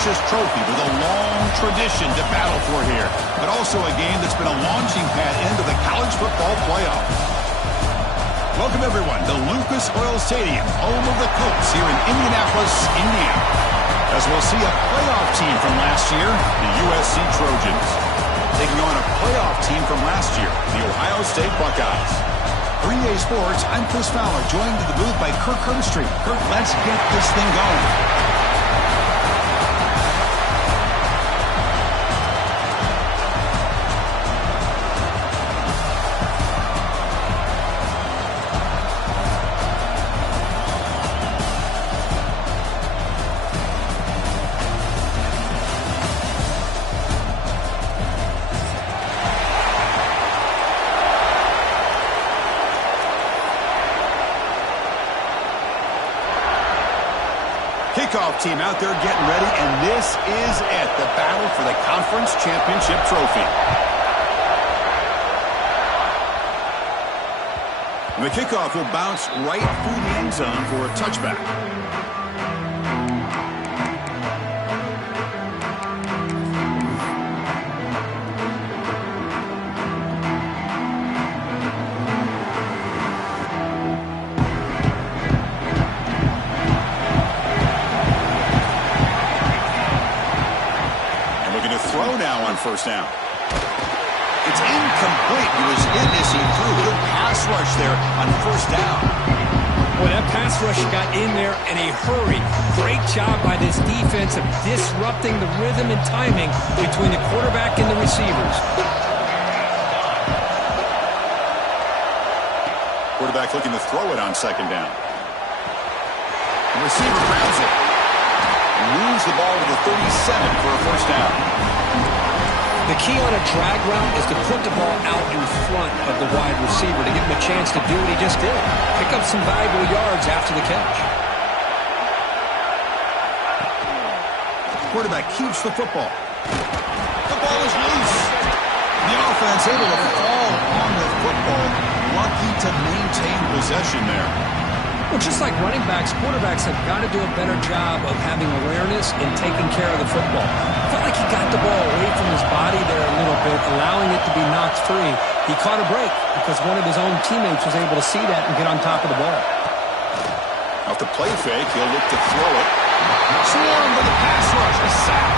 precious trophy with a long tradition to battle for here, but also a game that's been a launching pad into the college football playoffs. Welcome, everyone, to Lucas Oil Stadium, home of the Colts here in Indianapolis, Indiana, as we'll see a playoff team from last year, the USC Trojans, taking on a playoff team from last year, the Ohio State Buckeyes. 3A Sports, I'm Chris Fowler, joined to the booth by Kirk Herbstreit. Kirk, let's get this thing going. Kickoff team out there getting ready, and this is it, the battle for the conference championship trophy. And the kickoff will bounce right through the end zone for a touchback. First down. It's incomplete. He was in as he threw. Good pass rush there on first down. Boy, that pass rush got in there in a hurry. Great job by this defense of disrupting the rhythm and timing between the quarterback and the receivers. Quarterback looking to throw it on second down. The receiver grabs it. Moves the ball to the 37 for a first down. The key on a drag route is to put the ball out in front of the wide receiver to give him a chance to do what he just did. Pick up some valuable yards after the catch. Quarterback keeps the football. The ball is loose. The offense able to fall on the football. Lucky to maintain possession there. Well, just like running backs, quarterbacks have got to do a better job of having awareness and taking care of the football. Felt like he got the ball away from his body there a little bit, allowing it to be knocked free. He caught a break because one of his own teammates was able to see that and get on top of the ball. Off the play fake, he'll look to throw it. Swarmed with a pass rush, a sack.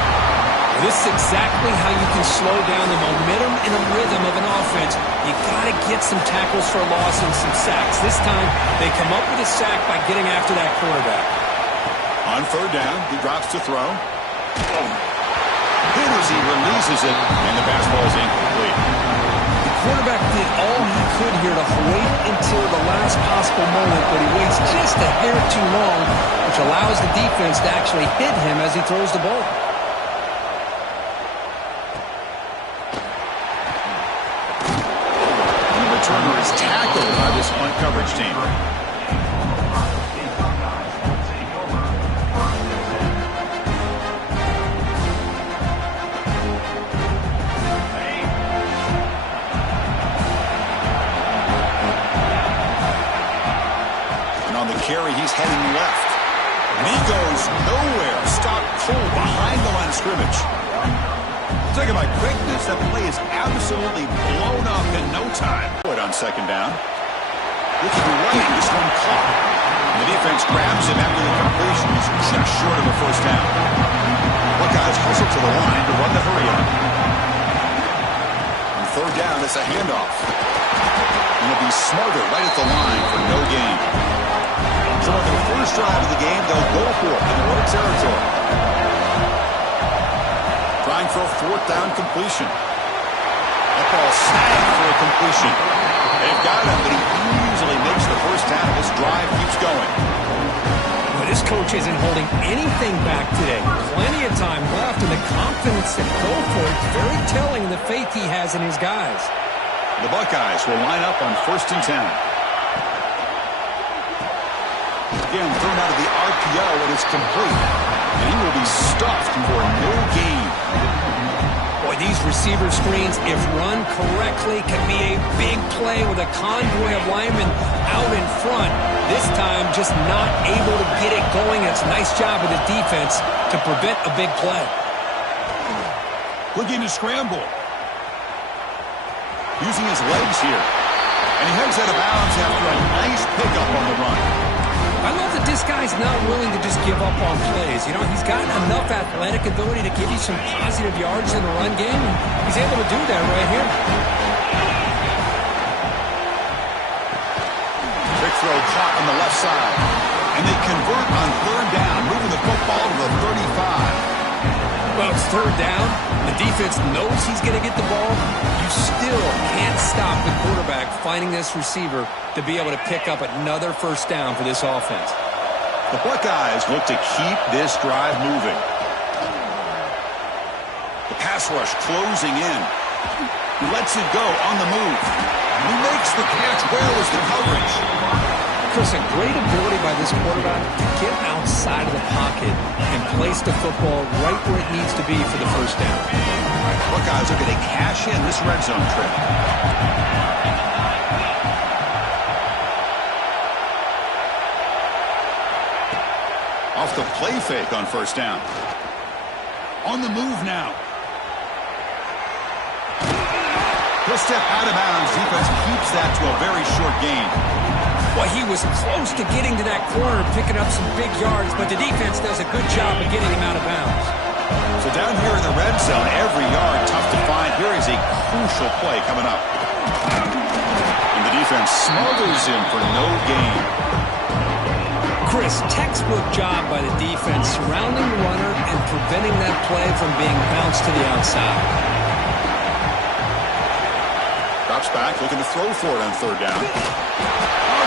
This is exactly how you can slow down the momentum and the rhythm of an offense. You got to get some tackles for loss and some sacks. This time, they come up with a sack by getting after that quarterback. On third down, he drops to throw. Hit as he releases it, and the pass ball is incomplete. The quarterback did all he could here to wait until the last possible moment, but he waits just a hair too long, which allows the defense to actually hit him as he throws the ball. Turner is tackled by this punt coverage team. And on the carry, he's heading left. And he goes nowhere. Stop cold behind the line of scrimmage. Talking about quickness, that play is absolutely blown up in no time. On second down. Looking right, this one caught. And the defense grabs him after the completion. He's just short of a first down. Buckeyes hustle to the line to run the hurry up. On third down, it's a handoff. And he'll be smarter right at the line for no gain. So on their first drive of the game, they'll go for it in the road territory. Trying for a fourth down completion. That ball snagged for a completion. They've got him, but he easily makes the first down. This drive keeps going. But this coach isn't holding anything back today. Plenty of time left, and the confidence to go for it is very telling the faith he has in his guys. The Buckeyes will line up on 1st and 10. Again, thrown out of the RPO, and it's complete. and he will be stuffed for no gain. Boy, these receiver screens, if run correctly, can be a big play with a convoy of linemen out in front. This time, just not able to get it going. It's a nice job of the defense to prevent a big play. Looking to scramble. Using his legs here. And he heads out of bounds after a nice pickup on the run. I love that this guy's not willing to just give up on plays. You know, he's got enough athletic ability to give you some positive yards in the run game. He's able to do that right here. Quick throw caught on the left side. And they convert on third down, moving the football to the 35. Well, it's third down. The defense knows he's going to get the ball. You still can't stop the quarterback finding this receiver to be able to pick up another first down for this offense. The Buckeyes look to keep this drive moving. The pass rush closing in. He lets it go on the move. He makes the catch. Where was the coverage? Chris, a great ability by this quarterback to get outside of the pocket and place the football right where it needs to be for the first down. All right, the Buckeyes are going to cash in this red zone trip. Off the play fake on first down. On the move now. He'll step out of bounds. Defense keeps that to a very short gain. Well, he was close to getting to that corner, picking up some big yards, but the defense does a good job of getting him out of bounds. So down here in the red zone, every yard tough to find. Here is a crucial play coming up. And the defense smothers him for no gain. Chris, textbook job by the defense surrounding the runner and preventing that play from being bounced to the outside. Drops back, looking to throw for it on third down.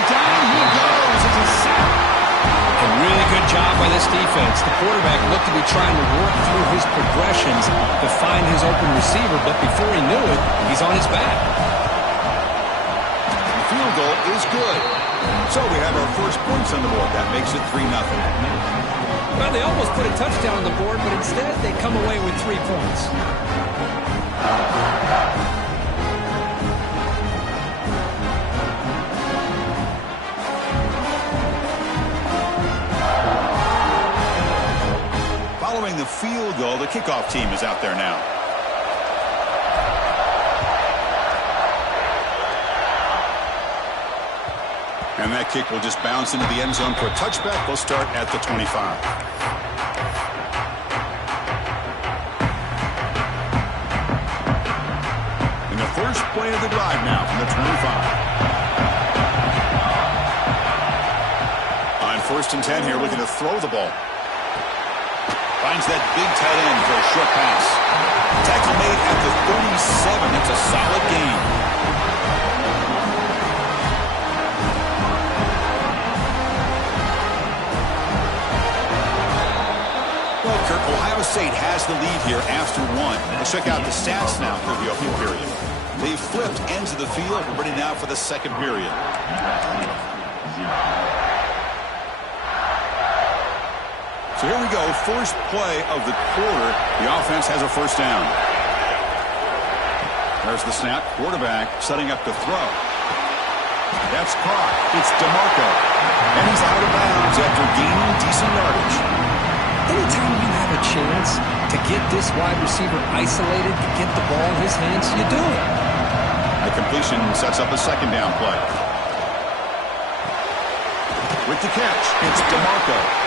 Down he goes. It's a sack. A really good job by this defense. The quarterback looked to be trying to work through his progressions to find his open receiver, but before he knew it, he's on his back. The field goal is good. So we have our first points on the board. That makes it 3-0. Well, they almost put a touchdown on the board, but instead they come away with 3 points. Following the field goal, the kickoff team is out there now. And that kick will just bounce into the end zone for a touchback. They'll start at the 25. And the first play of the drive now from the 25. On first and 10 here, looking to throw the ball. Finds that big tight end for a short pass. Tackle made at the 37. That's a solid gain. Well, Kirk, Ohio State has the lead here after one. Let's check out the stats now for the opening period. They've flipped ends of the field. We're ready now for the second period. So here we go, first play of the quarter. The offense has a first down. There's the snap, quarterback setting up to throw. That's caught. It's DeMarco. And he's out of bounds after gaining decent yardage. Anytime you have a chance to get this wide receiver isolated, to get the ball in his hands, you do it. A completion sets up a second down play. With the catch, it's DeMarco.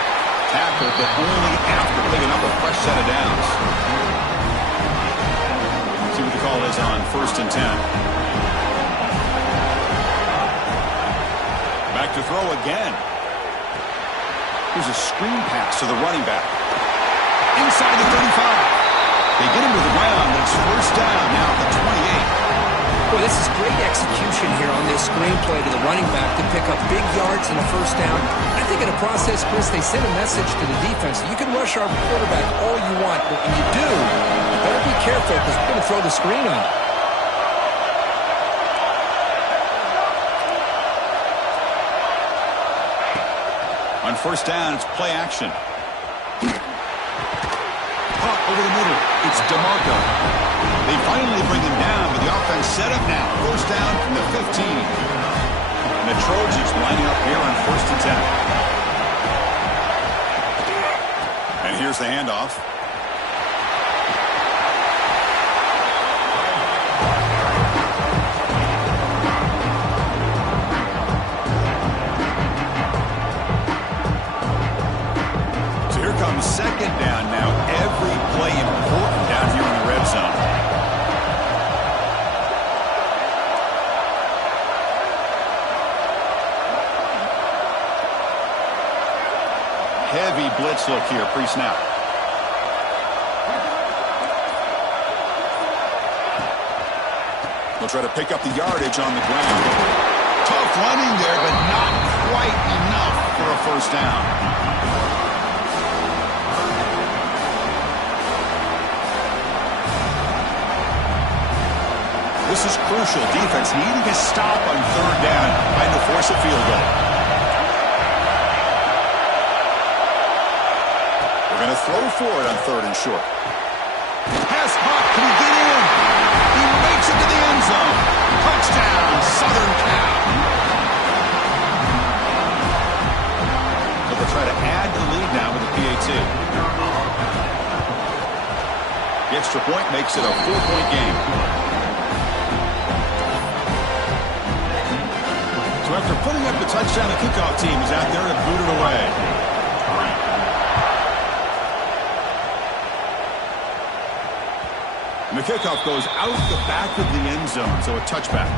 Tackle, but only after picking up a fresh set of downs. See what the call is on first and 10. Back to throw again. Here's a screen pass to the running back. Inside the 35. They get him to the ground, but it's first down now at the 28. Boy, this is great execution here on this screenplay to the running back to pick up big yards and a first down. I think in a process, Chris, they send a message to the defense. You can rush our quarterback all you want, but when you do, you better be careful because we're going to throw the screen on you. On first down, it's play action. Over the middle, it's DeMarco. They finally bring him down, but the offense set up now. First down from the 15. And the Trojans lining up here on 1st and 10. And here's the handoff. Second down now. Every play important down here in the red zone. Heavy blitz look here pre-snap. They'll try to pick up the yardage on the ground. Tough running there, but not quite enough for a first down. This is crucial. Defense needing a stop on 3rd down, trying to force a field goal. We're going to throw for it on 3rd and short. Pass caught. Can he get in? He makes it to the end zone. Touchdown, Southern Cal. They'll try to add the lead now with the PAT. The extra point makes it a 4-point game. So after putting up the touchdown, the kickoff team is out there to boot it away. And the kickoff goes out the back of the end zone, so a touchback.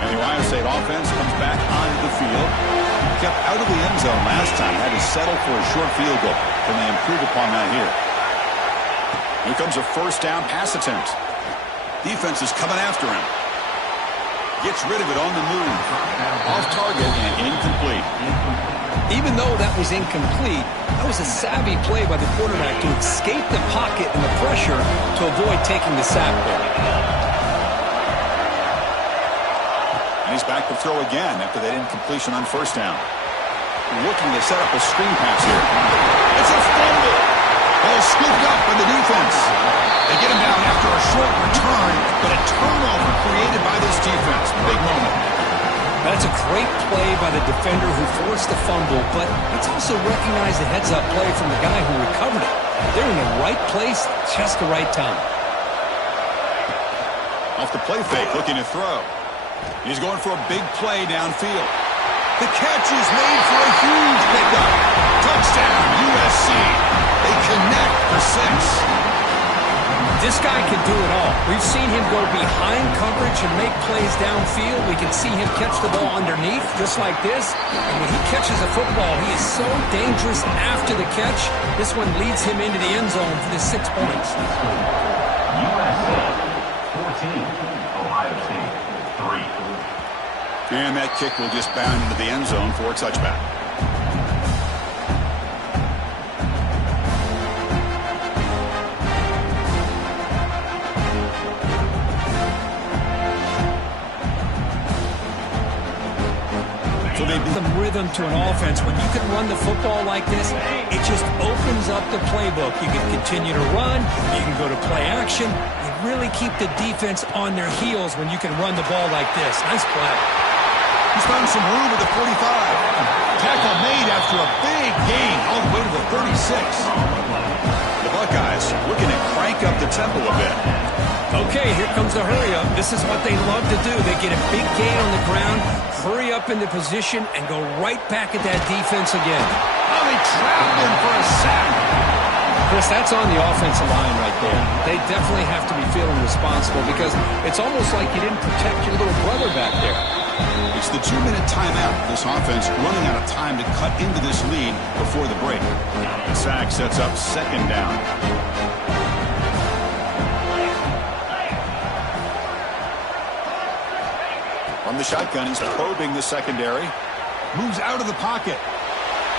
And the Ohio State offense comes back onto the field. Kept out of the end zone last time. Had to settle for a short field goal. Can they improve upon that here? Here comes a first down pass attempt. Defense is coming after him. Gets rid of it on the move. Off target and incomplete. Even though that was incomplete, that was a savvy play by the quarterback to escape the pocket and the pressure to avoid taking the sack there. And he's back to throw again after that incompletion on first down. Looking to set up a screen pass here. It's a fumble. Ball scooped up by the defense. They get him down after a short return, but a turnover created by this defense. Big moment. That's a great play by the defender who forced the fumble, but let's also recognize the heads-up play from the guy who recovered it. They're in the right place, just the right time. Off the play fake, looking to throw. He's going for a big play downfield. The catch is made for a huge pickup. Touchdown, USC. They connect for 6. This guy can do it all. We've seen him go behind coverage and make plays downfield. We can see him catch the ball underneath, just like this. And when he catches a football, he is so dangerous after the catch. This one leads him into the end zone for the 6 points. USC 14, Ohio State 3. And that kick will just bound into the end zone for a touchback. So they build some rhythm to an offense. When you can run the football like this, it just opens up the playbook. You can continue to run. You can go to play action. You really keep the defense on their heels when you can run the ball like this. Nice play. He's found some room at the 45. Tackle made after a big gain all the way to the 36. The Buckeyes looking to crank up the tempo a bit. Okay, here comes the hurry-up. This is what they love to do. They get a big gain on the ground, hurry up into position, and go right back at that defense again. Oh, they trapped him for a sack. Chris, that's on the offensive line right there. They definitely have to be feeling responsible because it's almost like you didn't protect your little brother back there. It's the 2-minute timeout. This offense running out of time to cut into this lead before the break. The sack sets up second down. From the shotgun, he's probing the secondary. Moves out of the pocket.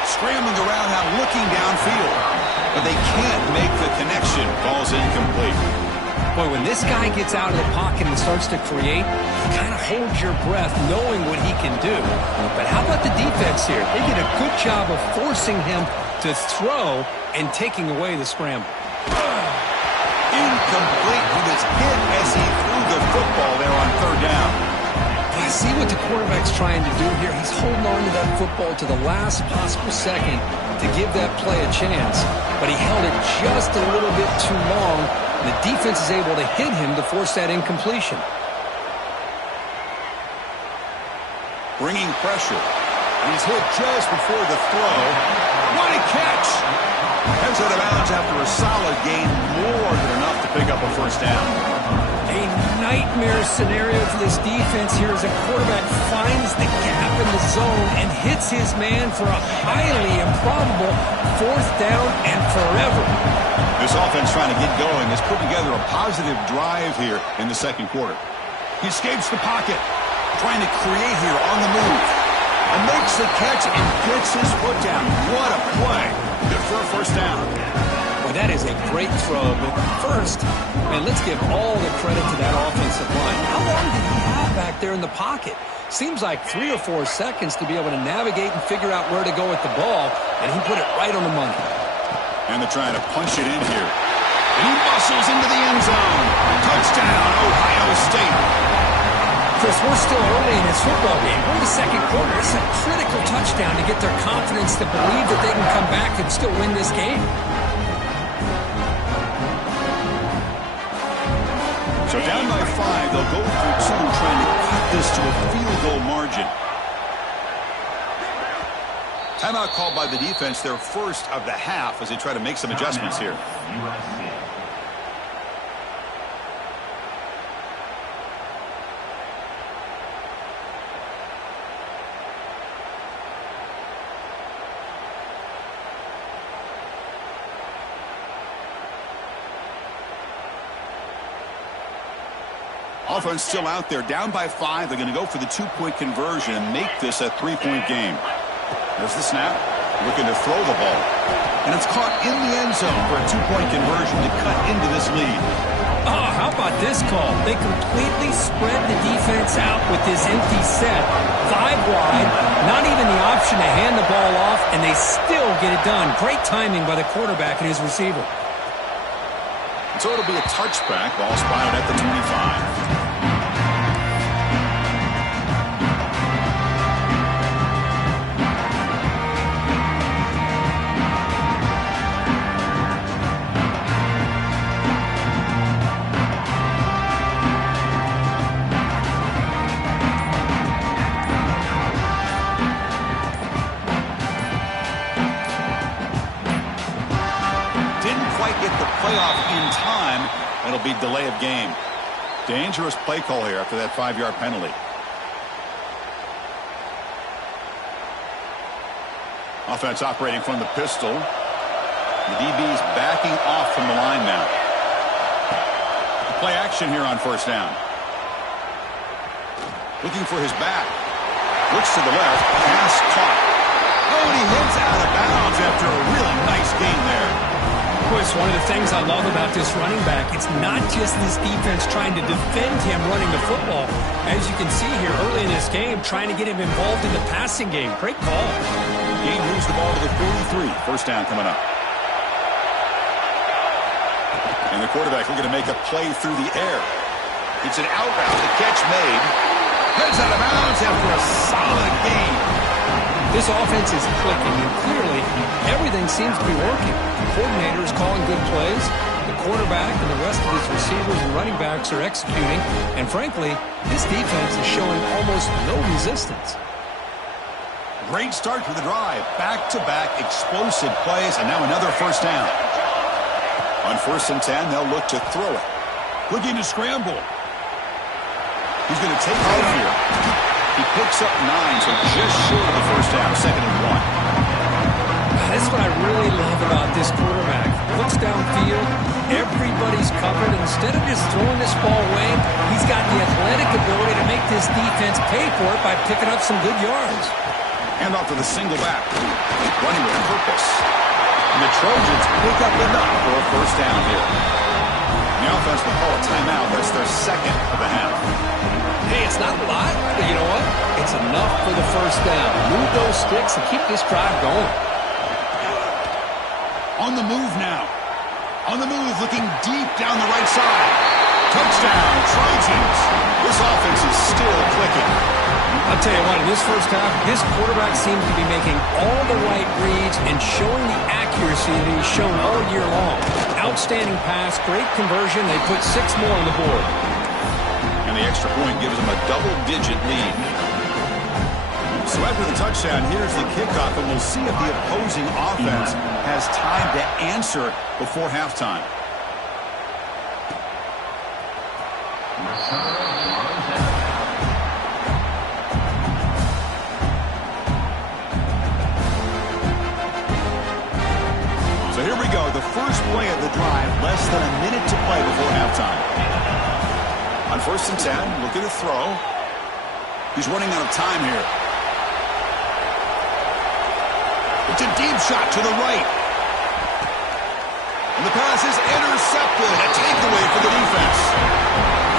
Scrambling around now, looking downfield. But they can't make the connection. Ball's incomplete. Boy, when this guy gets out of the pocket and starts to create, you kind of hold your breath knowing what he can do. But how about the defense here? They did a good job of forcing him to throw and taking away the scramble. Incomplete. He was hit as he threw the football there on third down. I see what the quarterback's trying to do here. He's holding on to that football to the last possible second to give that play a chance. But he held it just a little bit too long. The defense is able to hit him to force that incompletion. Bringing pressure. He's hit just before the throw. What a catch! Heads out of bounds after a solid gain, more than enough to pick up a first down. A nightmare scenario for this defense here as a quarterback finds the gap in the zone and hits his man for a highly improbable fourth down and forever. This offense trying to get going has put together a positive drive here in the second quarter. He escapes the pocket, trying to create here on the move. And makes the catch and gets his foot down. What a play. Good for a first down. Well, that is a great throw. But first, man, let's give all the credit to that offensive line. How long did he have back there in the pocket? Seems like 3 or 4 seconds to be able to navigate and figure out where to go with the ball, and he put it right on the money. And they're trying to punch it in here. And he muscles into the end zone. Touchdown, Ohio State. Chris, we're still early in this football game. We're in the second quarter. This is a critical touchdown to get their confidence to believe that they can come back and still win this game. So down by 5, they'll go for 2, trying to cut this to a field goal margin. Timeout called by the defense, their first of the half, as they try to make some adjustments here. Offense still out there, down by 5. They're going to go for the 2-point conversion and make this a 3-point game. There's the snap, looking to throw the ball. And it's caught in the end zone for a 2-point conversion to cut into this lead. Oh, how about this call? They completely spread the defense out with this empty set. 5 wide, not even the option to hand the ball off, and they still get it done. Great timing by the quarterback and his receiver. So it'll be a touchback, ball spotted at the 25. Playoff in time, it'll be delay of game. Dangerous play call here after that 5-yard penalty. Offense operating from the pistol. The DB's backing off from the line now. Play action here on first down. Looking for his back. Looks to the left. Pass caught. Oh, and he hits out of bounds after a really nice game there. It's one of the things I love about this running back. It's not just this defense trying to defend him running the football. As you can see here early in this game, trying to get him involved in the passing game. Great call. Game moves the ball to the 43. First down coming up. And the quarterback looking to make a play through the air. It's an out route. The catch made. Heads out of bounds after a solid game. This offense is clicking, and clearly everything seems to be working. The coordinator is calling good plays. The quarterback and the rest of his receivers and running backs are executing. And frankly, this defense is showing almost no resistance. Great start to the drive. Back-to-back explosive plays, and now another first down. On 1st and 10, they'll look to throw it. Looking to scramble. He's going to take off here. He picks up 9, so just short of the first down, 2nd and 1. That's what I really love about this quarterback. Looks downfield, everybody's covered. Instead of just throwing this ball away, he's got the athletic ability to make this defense pay for it by picking up some good yards. Hand off to the single back. Running with purpose. And the Trojans pick up enough for a first down here. The offense will call a timeout. That's their second of the half. Hey, it's not a lot, but you know what? It's enough for the first down. Move those sticks and keep this drive going. On the move now. On the move, looking deep down the right side. Touchdown, Trojans. This offense is still clicking. I'll tell you what, in this first half, this quarterback seems to be making all the right reads and showing the accuracy that he's shown all year long. Outstanding pass, great conversion. They put 6 more on the board. And the extra point gives them a double-digit lead. So after the touchdown, here's the kickoff, and we'll see if the opposing offense has time to answer before halftime. So here we go, the first play of the drive, less than a minute to play before halftime. On 1st and 10, looking to throw. He's running out of time here. It's a deep shot to the right. And the pass is intercepted. A takeaway for the defense.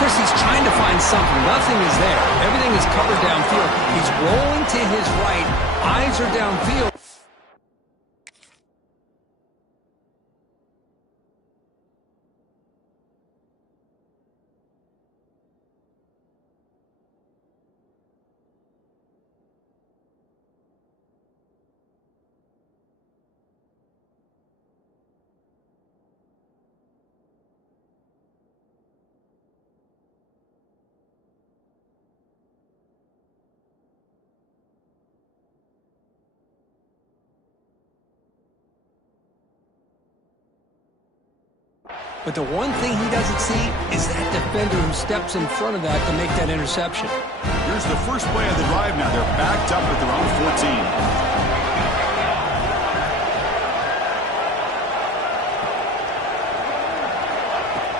Chris, he's trying to find something. Nothing is there. Everything is covered downfield. He's rolling to his right. Eyes are downfield. But the one thing he doesn't see is that defender who steps in front of that to make that interception. Here's the first play of the drive now. They're backed up at their own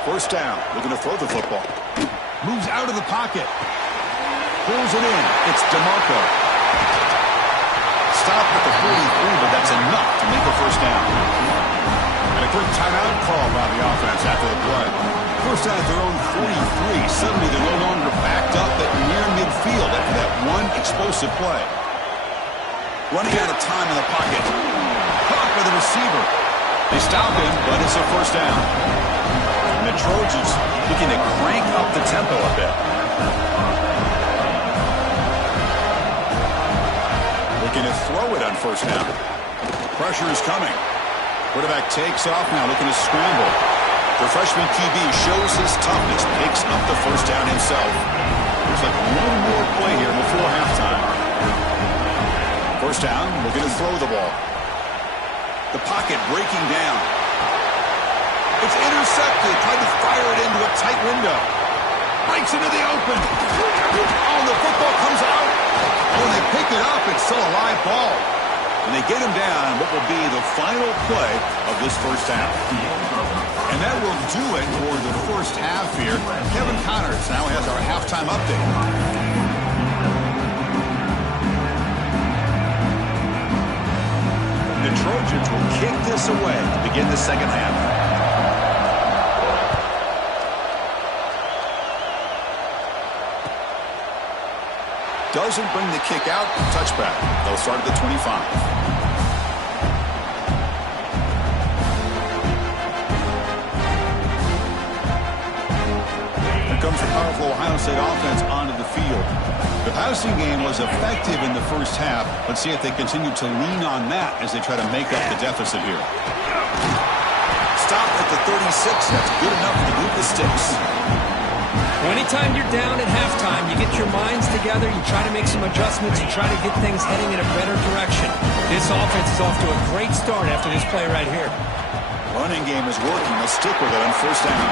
14. First down, looking to throw the football. Moves out of the pocket. Pulls it in. It's DeMarco. Stop at the 43, but that's enough to make the first down. And a quick timeout call by the offense after the play. First down at their own 43. Suddenly they're no longer backed up at near midfield after that one explosive play. Running out of time in the pocket. Caught by the receiver. They stop him, but it's a first down. And the Trojans looking to crank up the tempo a bit. Looking to throw it on first down. Pressure is coming. Quarterback takes off now, looking to scramble. The freshman QB shows his toughness, picks up the first down himself. Looks like one more play here before halftime. First down, looking to throw the ball. The pocket breaking down. It's intercepted, trying to fire it into a tight window. Breaks into the open. Oh, the football comes out. When they pick it up, it's still a live ball. And they get him down what will be the final play of this first half. And that will do it for the first half here. Kevin Connors now has our halftime update. The Trojans will kick this away to begin the second half. Doesn't bring the kick out. Touchback. They'll start at the 25. Here comes the powerful Ohio State offense onto the field. The passing game was effective in the first half. Let's see if they continue to lean on that as they try to make up the deficit here. Stop at the 36. That's good enough for the group of sticks. Anytime you're down at halftime, you get your minds together, you try to make some adjustments, you try to get things heading in a better direction. This offense is off to a great start after this play right here. Running game is working. They'll stick with it on first down.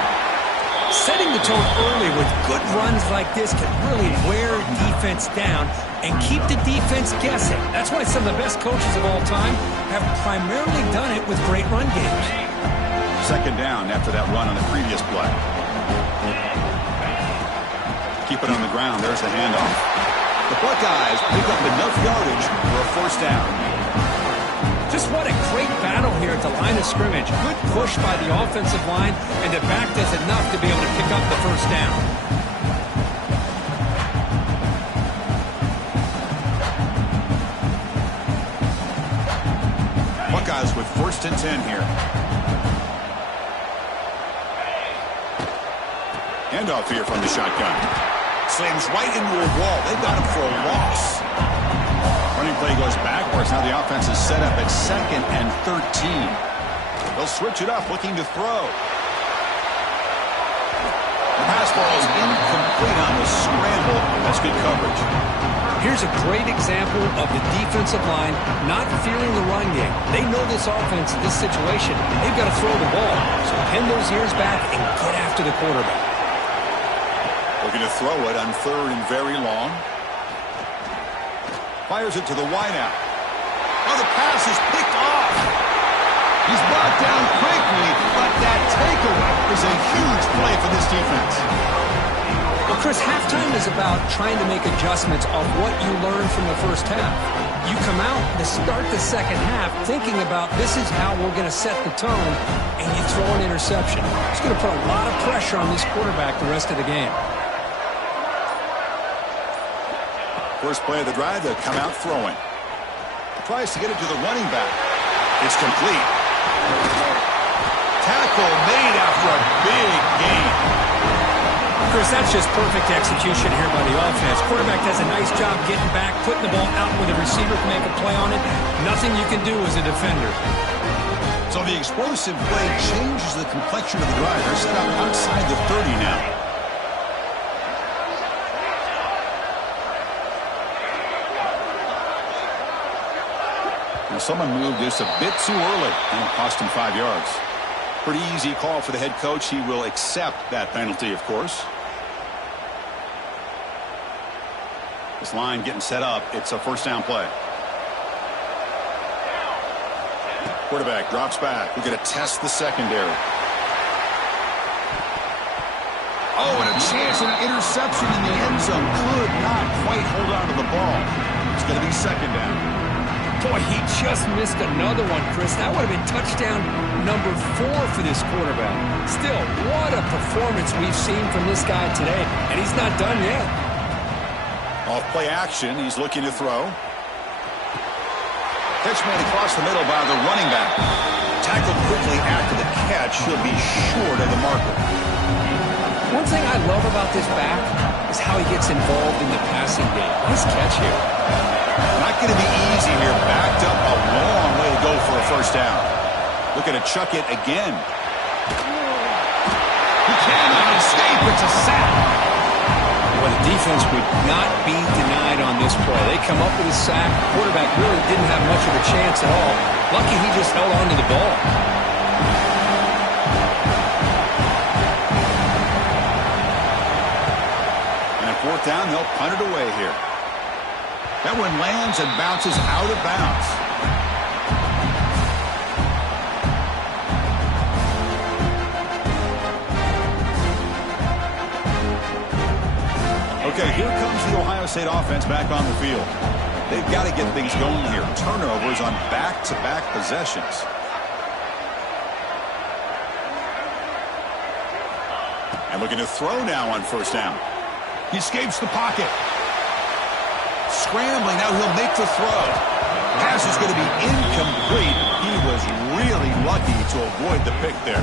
Setting the tone early with good runs like this can really wear defense down and keep the defense guessing. That's why some of the best coaches of all time have primarily done it with great run games. Second down after that run on the previous play. Keep it on the ground. There's the handoff. The Buckeyes pick up enough yardage for a first down. Just what a great battle here at the line of scrimmage. Good push by the offensive line, and the back does enough to be able to pick up the first down. Buckeyes with 1st and 10 here. Handoff here from the shotgun. Slams right into a wall. They've got him for a loss. Running play goes backwards. Now the offense is set up at 2nd and 13. They'll switch it up, looking to throw. The pass ball is incomplete on the scramble. That's good coverage. Here's a great example of the defensive line not fearing the run game. They know this offense, this situation. They've got to throw the ball. So pin those ears back and get after the quarterback. Looking to throw it on 3rd and very long. Fires it to the wideout. Oh, the pass is picked off. He's brought down quickly, but that takeaway is a huge play for this defense. Well, Chris, halftime is about trying to make adjustments on what you learned from the first half. You come out to start the second half thinking about this is how we're going to set the tone, and you throw an interception. It's going to put a lot of pressure on this quarterback the rest of the game. First play of the drive, they'll come out throwing. Tries to get it to the running back. It's complete. Tackle made after a big gain. Chris, that's just perfect execution here by the offense. Quarterback does a nice job getting back, putting the ball out where the receiver can make a play on it. Nothing you can do as a defender. So the explosive play changes the complexion of the drive. They're set up outside the 30 now. Someone moved just a bit too early, and it cost him 5 yards. Pretty easy call for the head coach. He will accept that penalty, of course. This line getting set up. It's a 1st down play. Quarterback drops back. We're going to test the secondary. Oh, and a chance at an interception in the end zone. Could not quite hold on to the ball. It's going to be 2nd down. Boy, he just missed another one, Chris. That would have been touchdown number 4 for this quarterback. Still, what a performance we've seen from this guy today, and he's not done yet. Off play action, he's looking to throw. Catch made across the middle by the running back. Tackled quickly after the catch. He'll be short of the marker. One thing I love about this back is how he gets involved in the passing game. Nice catch here. Not going to be easy here. Backed up a long way to go for a 1st down. Looking to chuck it again. He cannot escape. It's a sack. Well, the defense would not be denied on this play. They come up with a sack. The quarterback really didn't have much of a chance at all. Lucky he just held on to the ball. And at 4th down, they'll punt it away here. That one lands and bounces out of bounds. Okay, here comes the Ohio State offense back on the field. They've got to get things going here. Turnovers on back-to-back possessions. And looking to throw now on 1st down. He escapes the pocket. Scrambling, now he'll make the throw. Pass is going to be incomplete. He was really lucky to avoid the pick there.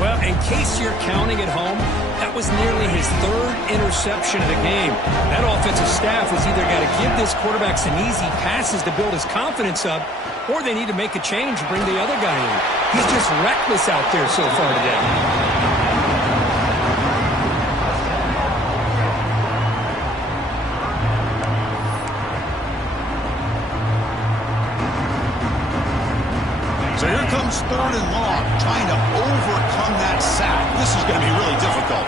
Well, in case you're counting at home, that was nearly his 3rd interception of the game. That offensive staff has either got to give this quarterback some easy passes to build his confidence up, or they need to make a change and bring the other guy in. He's just reckless out there so far today. So here comes 3rd and long, trying to overcome that sack. This is going to be really difficult.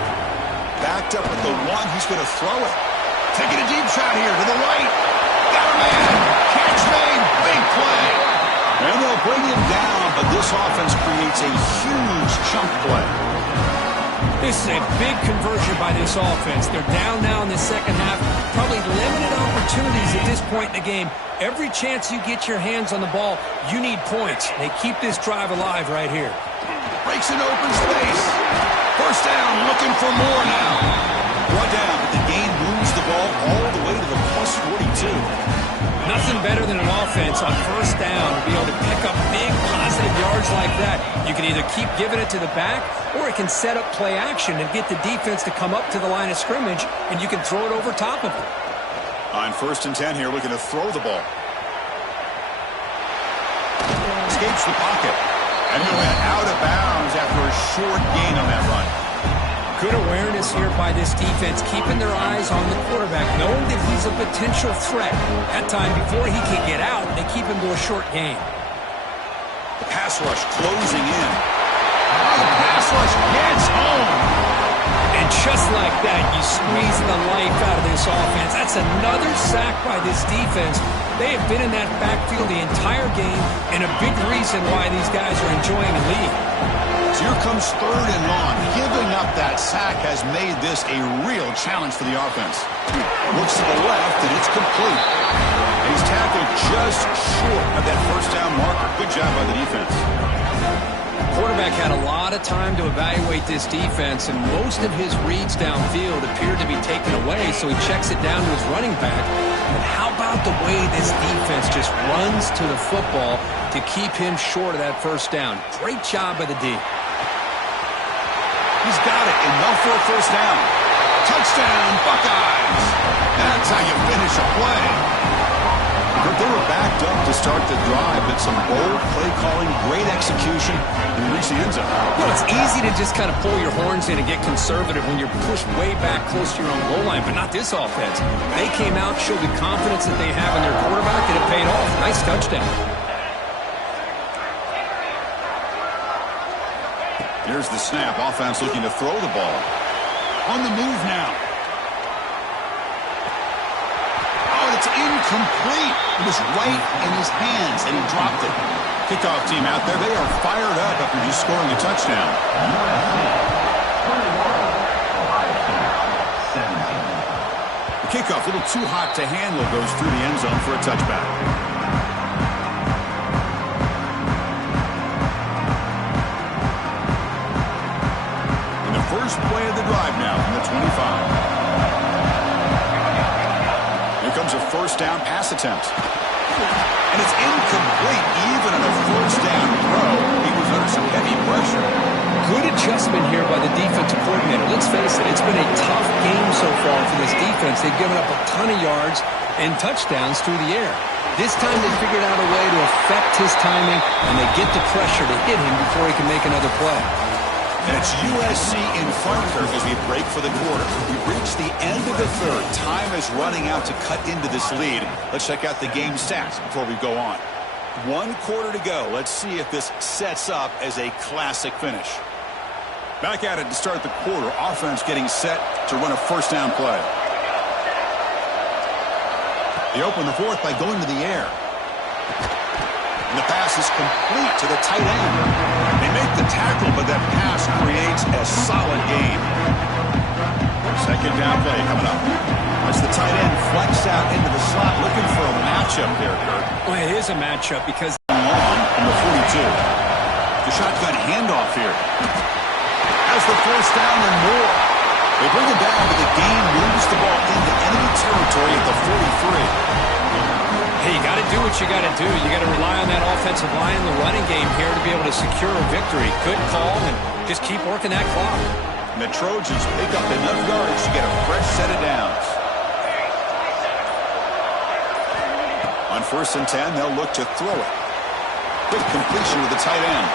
Backed up with the 1, he's going to throw it. Taking a deep shot here to the right. Got a man. Catch made. Big play. And they'll bring him down, but this offense creates a huge chunk play. This is a big conversion by this offense. They're down now in the second half. Probably limited opportunities at this point in the game. Every chance you get your hands on the ball, you need points. They keep this drive alive right here. Breaks an open space. First down, looking for more now. Brought down, but the gain moves the ball all the way to the plus 42. Nothing better than an offense on first down to be able to pick up big positive yards like that. You can either keep giving it to the back, or it can set up play action and get the defense to come up to the line of scrimmage, and you can throw it over top of it. On 1st and 10 here, looking to throw the ball. Escapes the pocket. And he went out of bounds after a short gain on that run. Good awareness here by this defense, keeping their eyes on the quarterback, knowing that he's a potential threat. That time, before he can get out, they keep him to a short gain. The pass rush closing in. Oh, the pass rush gets home. And just like that, you squeeze the life out of this offense. That's another sack by this defense. They have been in that backfield the entire game, and a big reason why these guys are enjoying the lead. So here comes 3rd and long. Giving up that sack has made this a real challenge for the offense. Looks to the left, and it's complete. And he's tackled just short of that first down marker. Good job by the defense. Quarterback had a lot of time to evaluate this defense, and most of his reads downfield appeared to be taken away, so he checks it down to his running back. But how about the way this defense just runs to the football to keep him short of that first down? Great job by the D. He's got it, enough for a first down. Touchdown, Buckeyes! That's how you finish a play. They were backed up to start the drive, but some bold play calling, great execution, and reach the end zone. Well, it's easy to just kind of pull your horns in and get conservative when you're pushed way back close to your own goal line, but not this offense. They came out, showed the confidence that they have in their quarterback, and it paid off. Nice touchdown. Here's the snap. Offense looking to throw the ball. On the move now. Oh, it's incomplete. It was right in his hands, and he dropped it. Kickoff team out there. They are fired up after just scoring a touchdown. The kickoff, a little too hot to handle, goes through the end zone for a touchback. First play of the drive now from the 25. Here comes a first down pass attempt. And it's incomplete. Even on a first down throw, he was under some heavy pressure. Good adjustment here by the defensive coordinator. Let's face it, it's been a tough game so far for this defense. They've given up a ton of yards and touchdowns through the air. This time they figured out a way to affect his timing, and they get the pressure to hit him before he can make another play. And it's USC in front here as we break for the quarter. We've reached the end of the third. Time is running out to cut into this lead. Let's check out the game stats before we go on. 1 quarter to go. Let's see if this sets up as a classic finish. Back at it to start the quarter. Offense getting set to run a first down play. They open the fourth by going to the air. And the pass is complete to the tight end. They make the tackle, but that pass creates a solid gain. Second down play coming up. As the tight end flex out into the slot, looking for a matchup there, Kurt. Well, it is a matchup because long from the 42. The shotgun handoff here. Has the first down and more. They bring it down, but the game moves the ball into enemy territory at the 43. Hey, you got to do what you got to do. You got to rely on that offensive line in the running game here to be able to secure a victory. Good call, and just keep working that clock. And the Trojans pick up enough yards to get a fresh set of downs. On 1st and 10, they'll look to throw it. Quick completion with the tight end.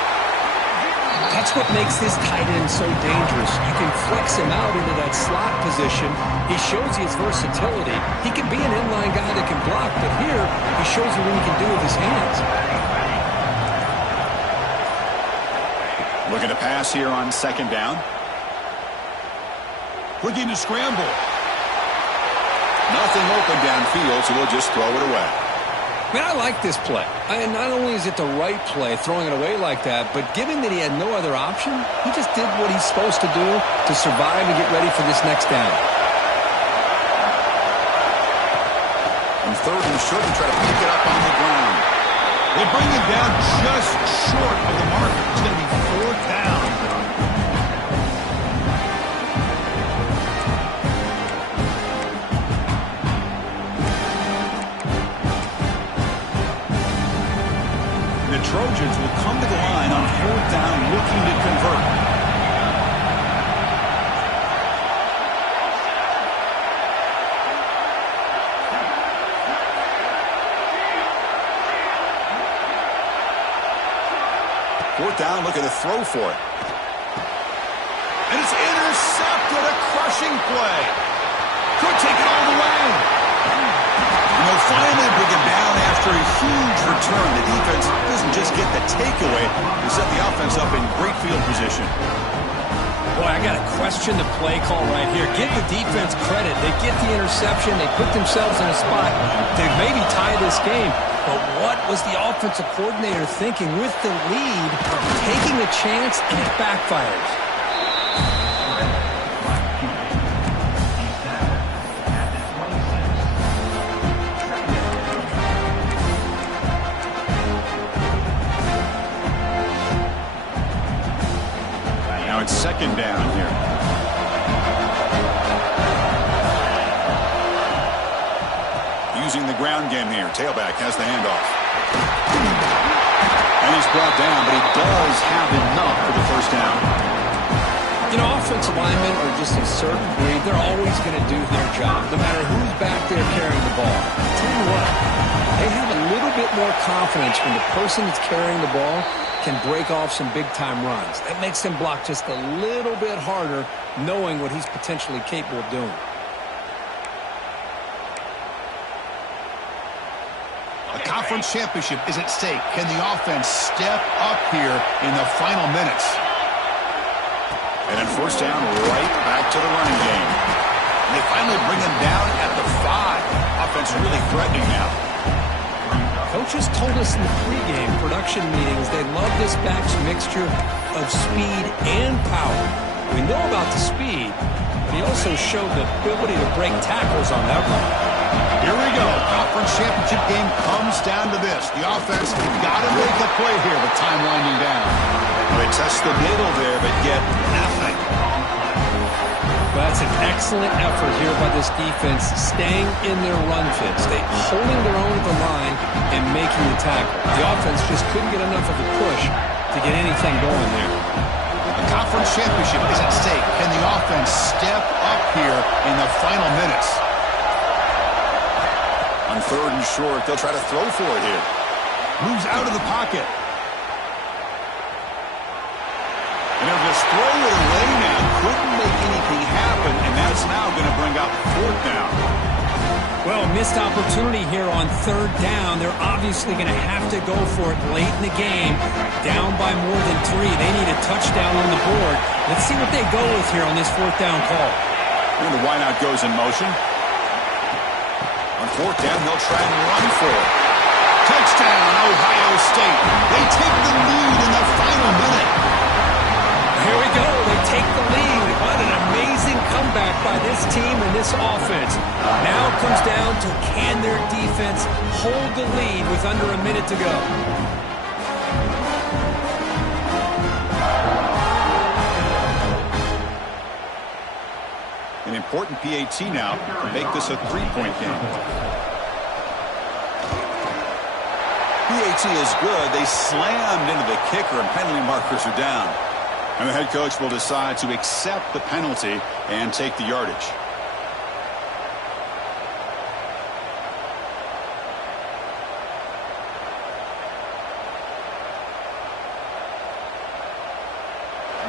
That's what makes this tight end so dangerous. You can flex him out into that slot position. He shows you his versatility. He can be an inline guy that can block, but here he shows you what he can do with his hands. Looking to pass here on 2nd down. Looking to scramble. Nothing open downfield, so we'll just throw it away. Man, I like this play. Not only is it the right play, throwing it away like that, but given that he had no other option, he just did what he's supposed to do to survive and get ready for this next down. And third and short, and try to pick it up on the ground. They bring it down just short of the marker. It's going to be fourth down. The Trojans will come to the line on fourth down looking to convert. Fourth down, looking to throw for it. And it's intercepted, a crushing play. Could take it all the way. And they'll finally bring it down after a huge return. The defense doesn't just get the takeaway, they set the offense up in great field position. Boy, I got to question the play call right here. Give the defense credit. They get the interception. They put themselves in a spot to maybe tie this game. But what was the offensive coordinator thinking with the lead, taking a chance, and it backfires? Now it's second down here. Using the ground game here. Tailback has the handoff. And he's brought down, but he does have enough for the first down. You know, offensive linemen are just a certain breed. They're always going to do their job, no matter who's back there carrying the ball. I'll tell you what, they have a little bit more confidence when the person that's carrying the ball can break off some big-time runs. That makes them block just a little bit harder, knowing what he's potentially capable of doing. A conference championship is at stake. Can the offense step up here in the final minutes? And then first down, right back to the running game. And they finally bring him down at the 5. Offense really threatening now. Coaches told us in the pregame production meetings they love this back's mixture of speed and power. We know about the speed, but he also showed the ability to break tackles on that run. Here we go. Conference championship game comes down to this. The offense, they've got to make a play here with time winding down. They test the middle there, but get nothing. Well, that's an excellent effort here by this defense, staying in their run fits. They holding their own at the line and making the tackle. The offense just couldn't get enough of a push to get anything going there. A conference championship is at stake. Can the offense step up here in the final minutes? On third and short, they'll try to throw for it here. Moves out of the pocket. And they'll just throw it away now. Couldn't make anything happen, and that's now going to bring up fourth down. Well, missed opportunity here on third down. They're obviously going to have to go for it late in the game. Down by more than 3. They need a touchdown on the board. Let's see what they go with here on this fourth down call. And the wideout goes in motion. On fourth down, they'll try and run for it. Touchdown, Ohio State. They take the lead in the final minute. Here we go. They take the lead. What an amazing comeback by this team and this offense. Now it comes down to can their defense hold the lead with under a minute to go. An important PAT now to make this a 3-point game. PAT is good. They slammed into the kicker and penalty markers are down. And the head coach will decide to accept the penalty and take the yardage.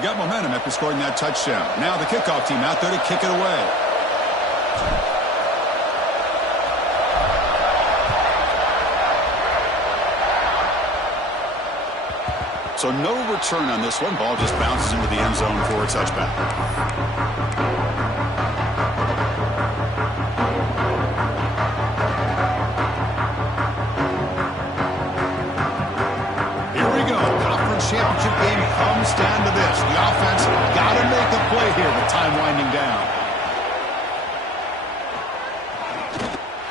Got momentum after scoring that touchdown. Now the kickoff team out there to kick it away. So no return on this one. Ball just bounces into the end zone for a touchback. championship game comes down to this. The offense got to make a play here with time winding down.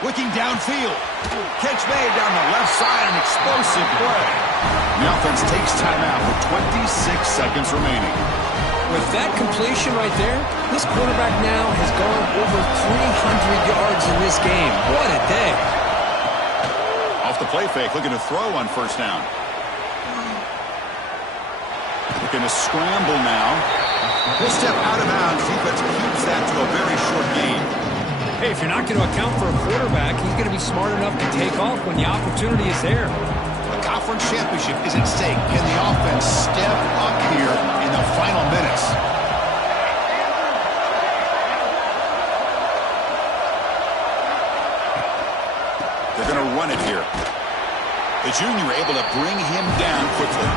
Looking downfield. Catch made down the left side, an explosive play. The offense takes timeout with 26 seconds remaining. With that completion right there, this quarterback now has gone over 300 yards in this game. What a day. Off the play fake, looking to throw on first down. Looking to scramble now. He'll step out of bounds. Defense keeps that to a very short gain. Hey, if you're not going to account for a quarterback, he's going to be smart enough to take off when the opportunity is there. The conference championship is at stake. Can the offense step up here in the final minutes? They're going to run it here. The junior able to bring him down quickly.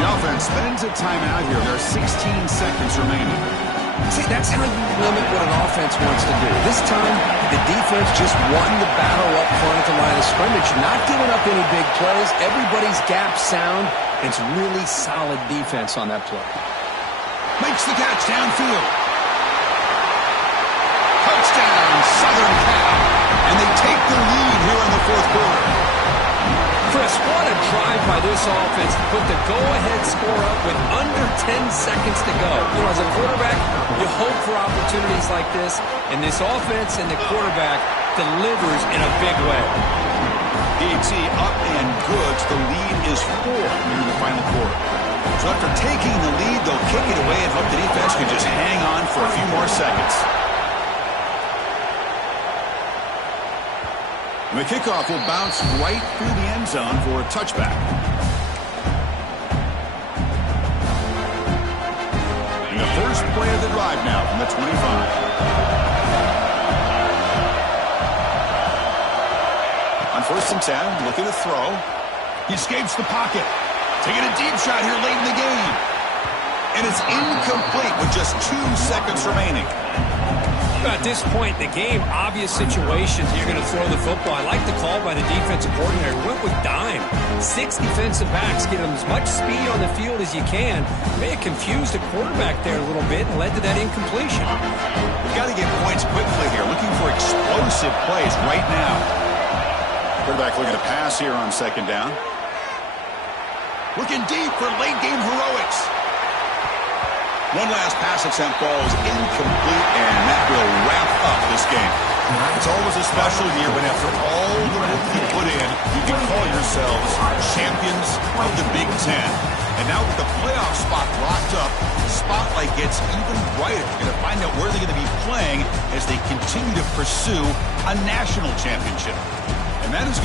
The offense spends a timeout here. There are 16 seconds remaining. See, that's how you limit what an offense wants to do. This time, the defense just won the battle up front at the line of scrimmage, not giving up any big plays. Everybody's gap sound. It's really solid defense on that play. Makes the catch downfield. Touchdown, Southern Cal. And they take the lead here in the fourth quarter. Chris, what a drive by this offense to put the go-ahead score up with under 10 seconds to go. You know, as a quarterback, you hope for opportunities like this, and this offense and the quarterback delivers in a big way. DT up and good. The lead is 4 in the final quarter. So after taking the lead, they'll kick it away and hope the defense can just hang on for a few more seconds. The kickoff will bounce right through the end zone for a touchback. And the first play of the drive now from the 25. On 1st and 10, looking to throw. He escapes the pocket. Taking a deep shot here late in the game. And it's incomplete with just 2 seconds remaining. At this point in the game, obvious situations, you're going to throw the football. I like the call by the defensive coordinator. Went with dime. 6 defensive backs, get them as much speed on the field as you can. May have confused the quarterback there a little bit and led to that incompletion. We've got to get points quickly here. Looking for explosive plays right now. Quarterback looking to pass here on 2nd down. Looking deep for late game heroics. One last pass attempt falls incomplete, and that will wrap up this game. It's always a special year when after all the work you put in, you can call yourselves champions of the Big Ten. And now with the playoff spot locked up, the spotlight gets even brighter. You're going to find out where they're going to be playing as they continue to pursue a national championship. And that is